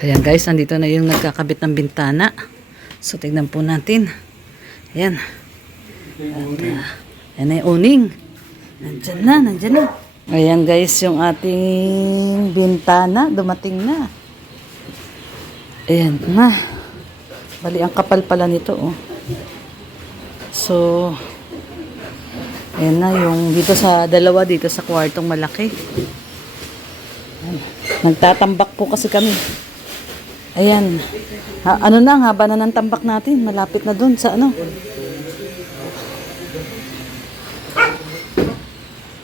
Ayan guys, nandito na yung nagkakabit ng bintana. So, tignan po natin. Ayan. At, ayan na yung uning. Nandyan na. Ayan guys, yung ating bintana, dumating na. Ayan na. Bali, ang kapal pala nito, oh. So, ayan na yung dito sa dalawa, dito sa kwartong malaki. Ayan. Nagtatambak po kasi kami. Ayan. Ano na, haba na ng tambak natin. Malapit na dun sa ano.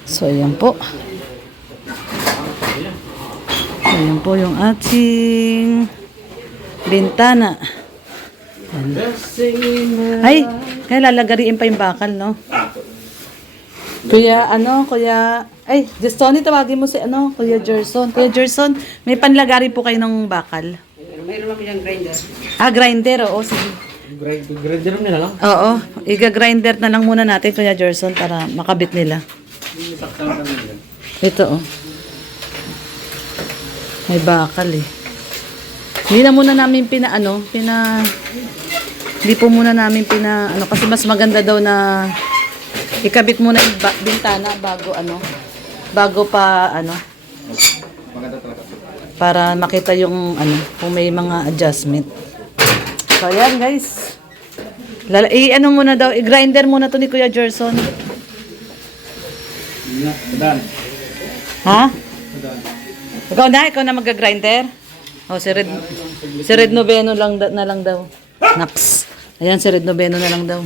So, ayan po. Ayan po yung ating bintana. Ayan. Ay, kaya lalagariin pa yung bakal, no? Kuya, ay, just Tony, tawagin mo si, Kuya Gerson. Kuya Gerson, may panlagari po kayo ng bakal. Mayroon lang yung grinder. Ah, grinder, oo, sige. Grinder nila lang? Oo, iga-grinder na lang muna natin, Kuya Gerson, para makabit nila. Ito, oh. May bakal, eh. Hindi na muna namin hindi po muna namin kasi mas maganda daw na ikabit muna yung bintana bago pa, para makita yung, kung may mga adjustment. So, ayan, guys. Muna daw, i-grinder muna to ni Kuya Gerson. Ha? Ikaw na mag-grinder? Oh, si Red Noveno na lang daw. Naks. Ayan, si Red Noveno na lang daw.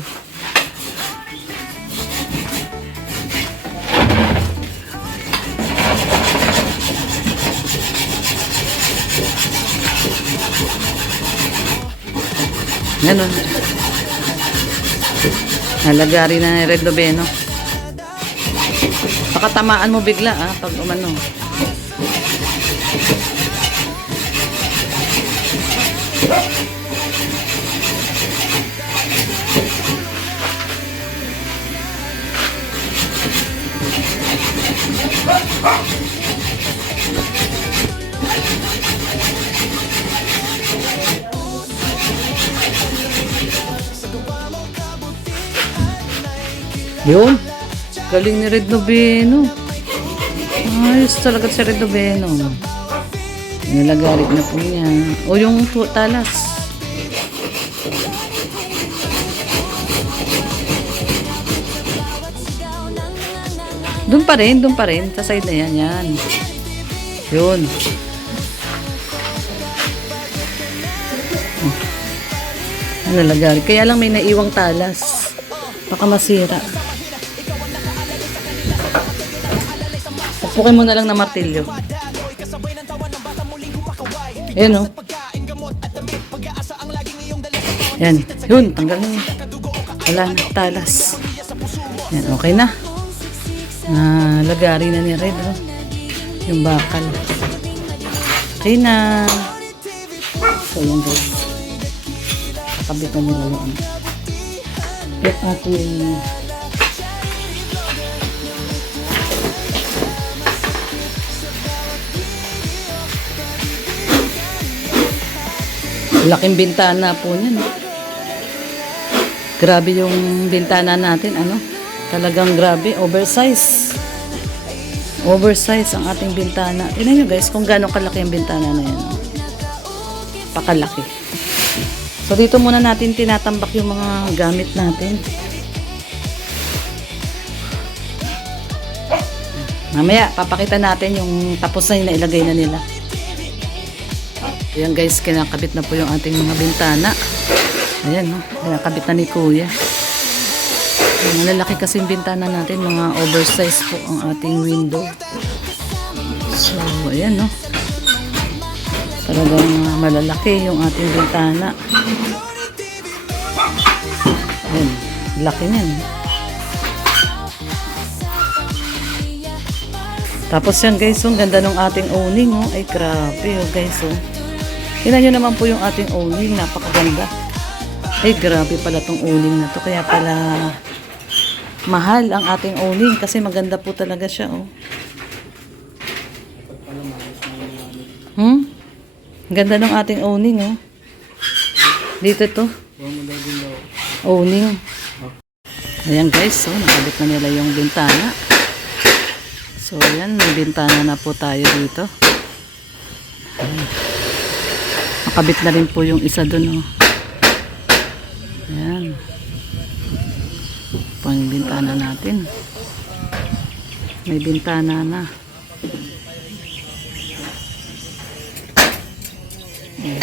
Ganon. Nalagari na ni Red Noveno. Pakatamaan mo bigla, pag umano. Yun. Galing ni Red Noveno. Ayos talaga si Red Noveno. Nilagarit na po niya. O yung talas. Doon pa rin. Sa side na yan. Yan. Yun. Nilagarit. Kaya lang may naiwang talas. Baka masira. Pupukin mo na lang na martilyo. Ayan, oh. Yan. Yun, tanggal na yun. Wala na, talas. Yan, okay na. Lagari na ni Red, oh. Yung bakal. Okay na. So, yan guys. Kakabit na nila yun. Yung ating laking bintana po niyan. Grabe yung bintana natin, talagang grabe, oversize ang ating bintana. Tingnan nyo guys kung gaano kalaki yung bintana na yan. Pakalaki. So dito muna natin tinatambak yung mga gamit natin. Mamaya papakita natin yung tapos na yung nailagay na nila. Ayan guys, kinakabit na po yung ating mga bintana. Ayan, kinakabit na ni Kuya. Malalaki kasi yung bintana natin, mga oversize po ang ating window. So, ayan, talagang malalaki yung ating bintana. Ayan, laki niyan. Tapos yan guys, ang ganda ng ating awning, ay grabe, guys, tingnan nyo naman po yung ating awning, napakaganda. Ay grabe pala tong awning na to, kaya pala mahal ang ating awning kasi maganda po talaga siya, Ang ganda ng ating owning, oh. Dito to. Owning. Ayan guys, so nakabit na nila yung bintana. So ayan, may bintana na po tayo dito. Ayan. Nakabit na rin po yung isa dun, oh. Ayan. Pang bintana natin. May bintana na. Ayan.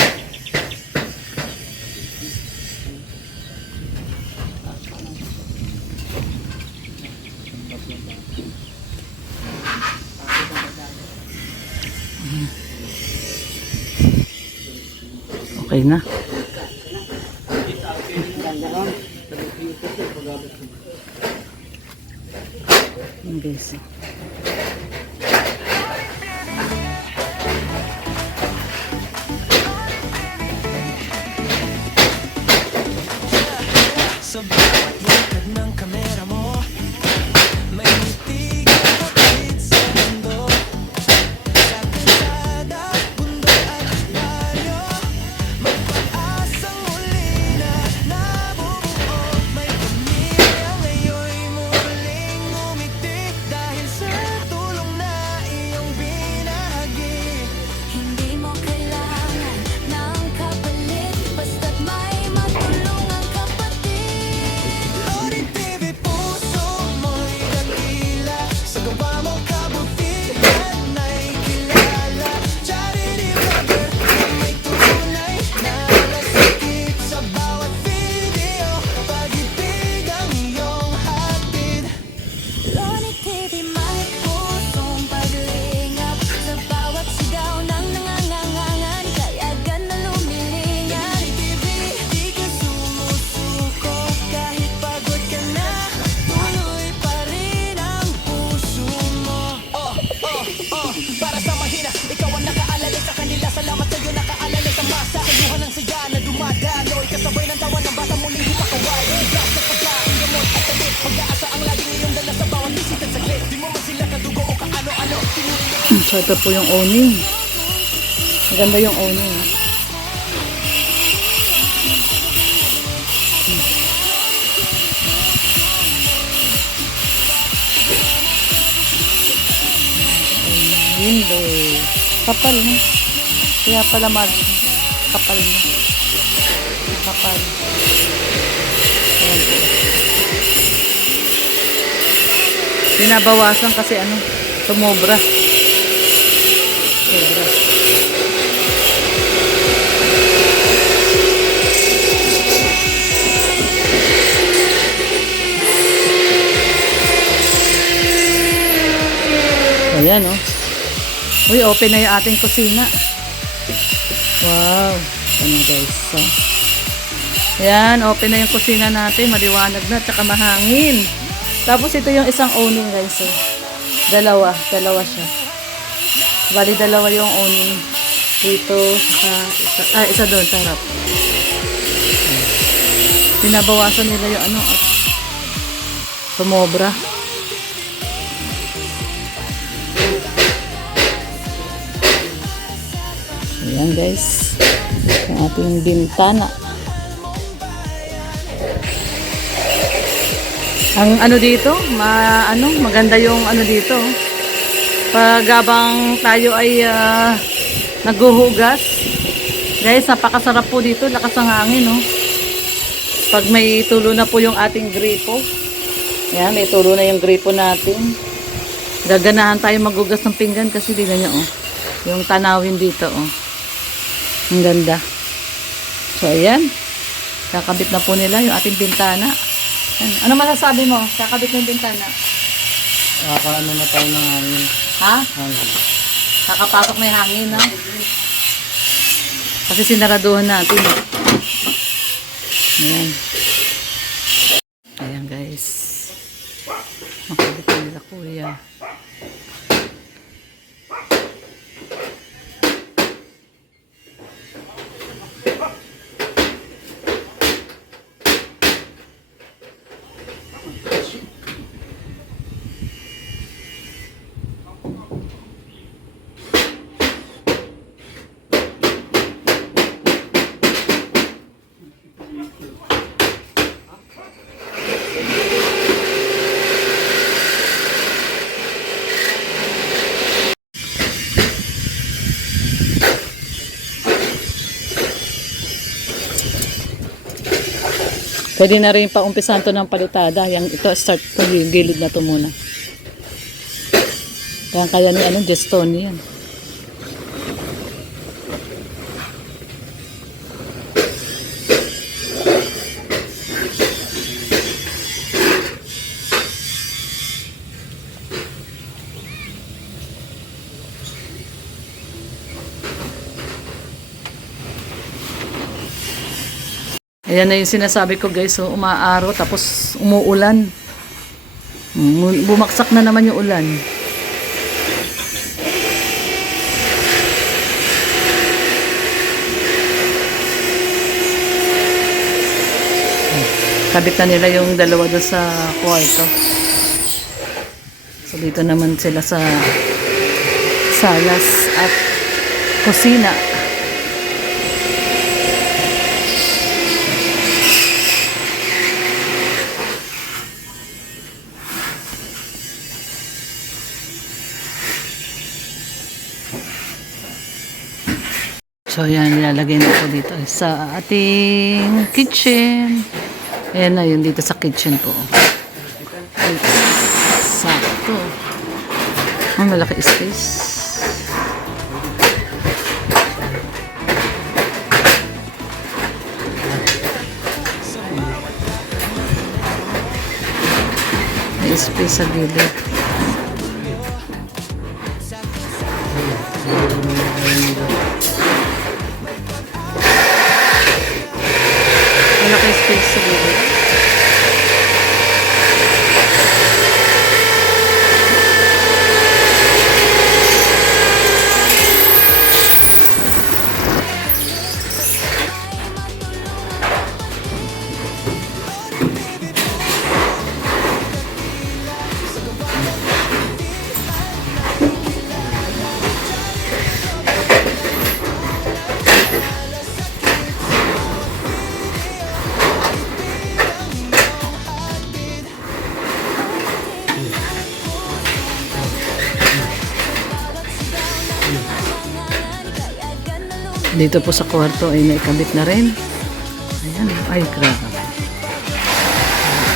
Okay na. Ayan guys. Sa bawat lakad ng kamera mo, may ngiti ka kapit sa mundo. Sa kalsada, bundok at baryo, may pag-asang muli na nabubuo. May pamilya ngayon'y muling umiti dahil sa tulong na iyong binahagi. Hindi mo kailangan ng kapalit, basta't may matulungang kapatid. Lodi TV, puso mo'y dakila, sa gawa mong kabutihan ay kilala. Charity vlogger na may tunay na lasakit, sa bawat video, pag-ibig ang iyong hatid. Loni TV, may pusong paglingap, sa bawat sigaw ng nangangangangan, kaya na lumilingap. Lodi TV, di ka sumusuko, kahit pagod ka na, tuloy pa rin ang puso mo. Para sa mahina, ikaw ang nakaalalay sa kanila. Salamat sa'yo, nakaalalay sa masa. Kayuhan ng saya na dumadaloy, kasabay ng tawa ng bata muling ipakaway. Bigas sa pagkain, gamot at talit, pag-aasa ang laging iyong dala sa bawat bisitang saglit. Di mo man sila kadugo o kaano-ano, tinutulungan. So ito po yung owning. Maganda yung owning, ah. Window. Kapal, no? Kaya pala kapal, no? Kapal. Ayan po. Binabawasan kasi ano, sumobra. Sobra. Ayan, oh. Uy, open na yung ating kusina. Wow. Ano guys, so. Ayan, open na yung kusina natin. Maliwanag na, tsaka mahangin. Tapos ito yung isang owning guys, so. Dalawa siya. Bali, dalawa yung owning. Dito, isa doon, tarap. Binabawasan nila yung ano, at sumobra. Ayan guys, yung ating bintana. Ang ano dito, maganda yung ano dito. Pag habang tayo ay naghuhugas, guys, napakasarap po dito, lakas ng hangin, no? Pag may tulo na po yung ating gripo, ayan, may tulo na yung gripo natin. Gaganahan tayo maghugas ng pinggan kasi tingnan nyo, oh, yung tanawin dito, oh. Ang ganda. So, ayan. Kakabit na po nila yung ating bintana. Ayan. Ano masasabi mo? Kakabit na yung bintana. Ano na tayo ng hangin. Ha? Hangin. Kakapasok na yung hangin, no? Kasi sinaraduhan natin. Ayan. Ayan, guys. Makabit na nila, kuya. Pwede na rin pa-umpisan to ng palitada. Yang ito, start to yung gilid na to muna. Kaya ni ano, Gestone yan. Ayan na yung sinasabi ko guys, so umaaraw tapos umuulan. Bumaksak na naman yung ulan. Kabit na nila yung dalawa doon sa kwarto. So dito naman sila sa salas at kusina. So, yan, nilalagay na po dito sa ating kitchen. Ayan na yun dito sa kitchen po. Ay, sakto. Ang malaki space. May space sa gilid. Malaki space sa gilid. Dito po sa kwarto ay naikabit na rin. Ayan. Ay, grabe.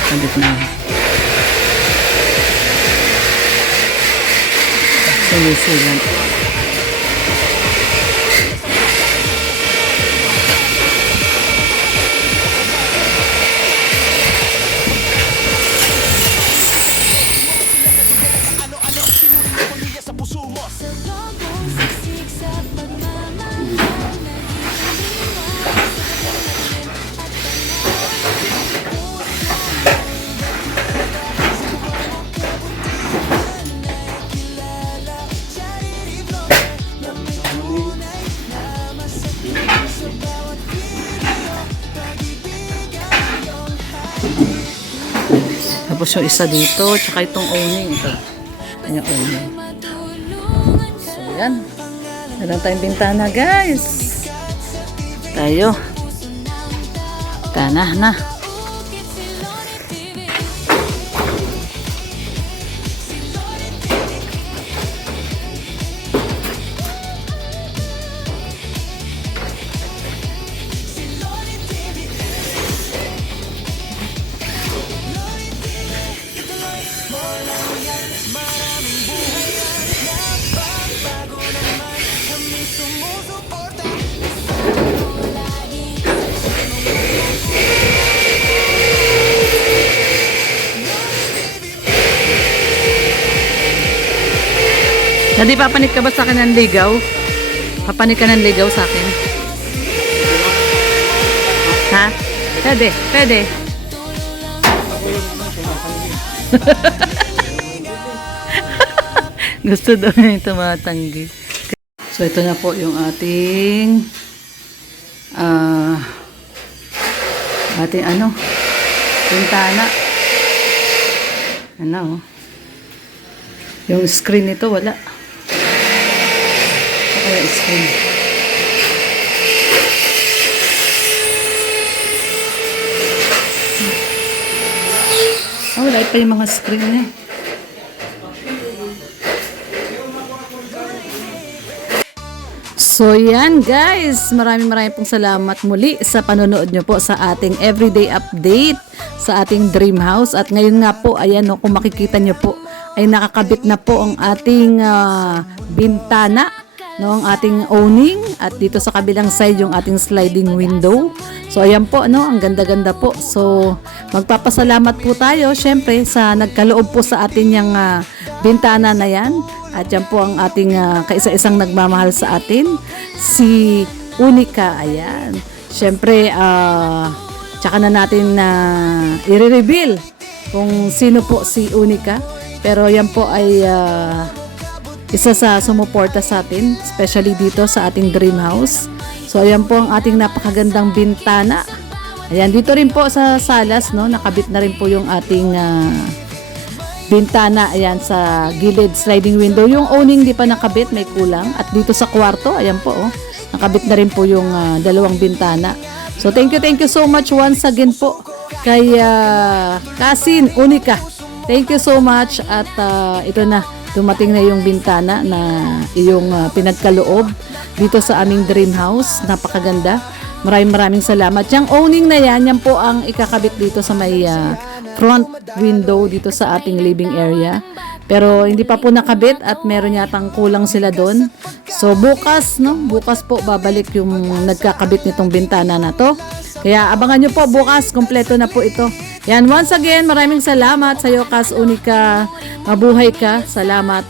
Kabit na. Sinisilan. Tapos yung isa dito, tsaka itong owning ito. Yung owning. So, yan. Meron tayong bintana, guys. Tayo. Tanah na. Daddy, papanit ka ba sa akin ng ligaw? Papanit ka ng ligaw sa akin? Ha? Pwede, pwede. Gusto daw niya yung tumatanggi. So, ito na po yung ating bintana. Ano, oh. Yung screen nito, wala. Kaya screen. Oh, wala pa yung mga screen niya. So yan guys, maraming pong salamat muli sa panonood nyo po sa ating everyday update sa ating dream house. At ngayon nga po, ayan no, kung makikita nyo po, ay nakakabit na po ang ating bintana, no, ang ating awning, at dito sa kabilang side yung ating sliding window. So ayan po, no, ang ganda-ganda po. So magpapasalamat po tayo syempre sa nagkaloob po sa atin yung bintana na yan. At yan po ang ating kaisa-isang nagmamahal sa atin, si Unica. Ayan. Syempre, tsaka na natin i-reveal kung sino po si Unica. Pero yan po ay isa sa sumuporta sa atin, especially dito sa ating dream house. So ayan po ang ating napakagandang bintana. Ayan, dito rin po sa salas, no, nakabit na rin po yung ating bintana, ayan, sa gilid sliding window. Yung awning di pa nakabit, may kulang. At dito sa kwarto, ayan po, oh, nakabit na rin po yung dalawang bintana. So thank you so much once again po kay Kasin Unica. Thank you so much. At ito na, dumating na yung bintana na iyong pinagkaloob dito sa aming dream house. Napakaganda. Maraming salamat. Yung awning na yan po ang ikakabit dito sa may front window dito sa ating living area. Pero hindi pa po nakabit at meron yatang kulang sila doon. So bukas, no, bukas po babalik yung nagkakabit nitong bintana na to. Kaya abangan nyo po bukas, kompleto na po ito. Yan, once again, maraming salamat sa iyo, Kas Unica. Mabuhay ka. Salamat.